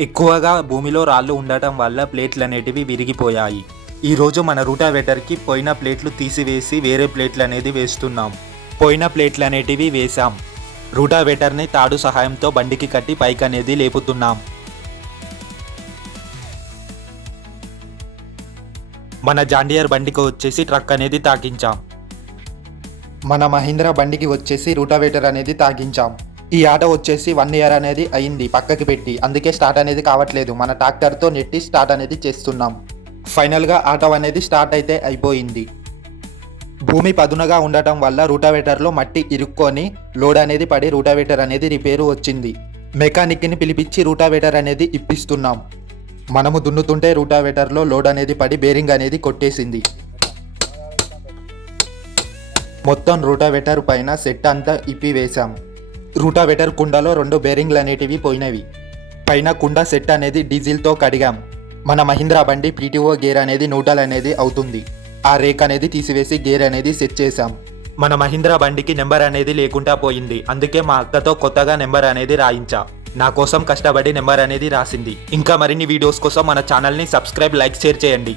ఎక్కువగా భూమిలో రాళ్ళు ఉండటం వల్ల ప్లేట్లు అనేటివి విరిగిపోయాయి ఈరోజు మన రూటావేటర్కి పోయిన ప్లేట్లు తీసివేసి వేరే ప్లేట్లు అనేది వేస్తున్నాం. పోయిన ప్లేట్లు అనేటివి వేసాం రూటావేటర్ని తాడు సహాయంతో బండికి కట్టి పైకి అనేది లేపుతున్నాం. మన జాండియర్ బండికి వచ్చేసి ట్రక్ అనేది తాకించాం. మన మహీంద్ర బండికి వచ్చేసి రూటావేటర్ అనేది తాగించాం ఈ ఆట వచ్చేసి వన్ ఇయర్ అనేది అయింది పక్కకి పెట్టి. అందుకే స్టార్ట్ అనేది కావట్లేదు. మన ట్రాక్టర్తో నెట్టి స్టార్ట్ అనేది చేస్తున్నాం. ఫైనల్గా ఆట అనేది స్టార్ట్ అయితే అయిపోయింది. భూమి పదునుగా ఉండటం వల్ల రూటావేటర్లో మట్టి ఇరుక్కొని లోడ్ అనేది పడి రూటావేటర్ అనేది రిపేరు వచ్చింది. మెకానిక్ని పిలిపించి రూటావేటర్ అనేది ఇప్పిస్తున్నాం. మనము దున్నుతుంటే రూటావేటర్లో లోడ్ అనేది పడి బేరింగ్ అనేది కొట్టేసింది. మొత్తం రూటావేటర్ పైన సెట్ అంతా ఇప్పి వేశాం. రూటావెటర్ కుండలో రెండు బేరింగ్లు అనేటివి పోయినవి. పైన కుండ సెట్ అనేది డీజిల్తో కడిగాం. మన మహీంద్రా బండి పీటీఓ గేర్ అనేది నూటల్ అనేది అవుతుంది. ఆ రేక్ అనేది తీసివేసి గేర్ అనేది సెట్ చేశాం. మన మహీంద్రా బండికి నెంబర్ అనేది లేకుండా పోయింది. అందుకే మా అక్కతో కొత్తగా నెంబర్ అనేది రాయించా. నా కోసం కష్టపడి నెంబర్ అనేది రాసింది. ఇంకా మరిన్ని వీడియోస్ కోసం మన ఛానల్ని సబ్స్క్రైబ్ లైక్ షేర్ చేయండి.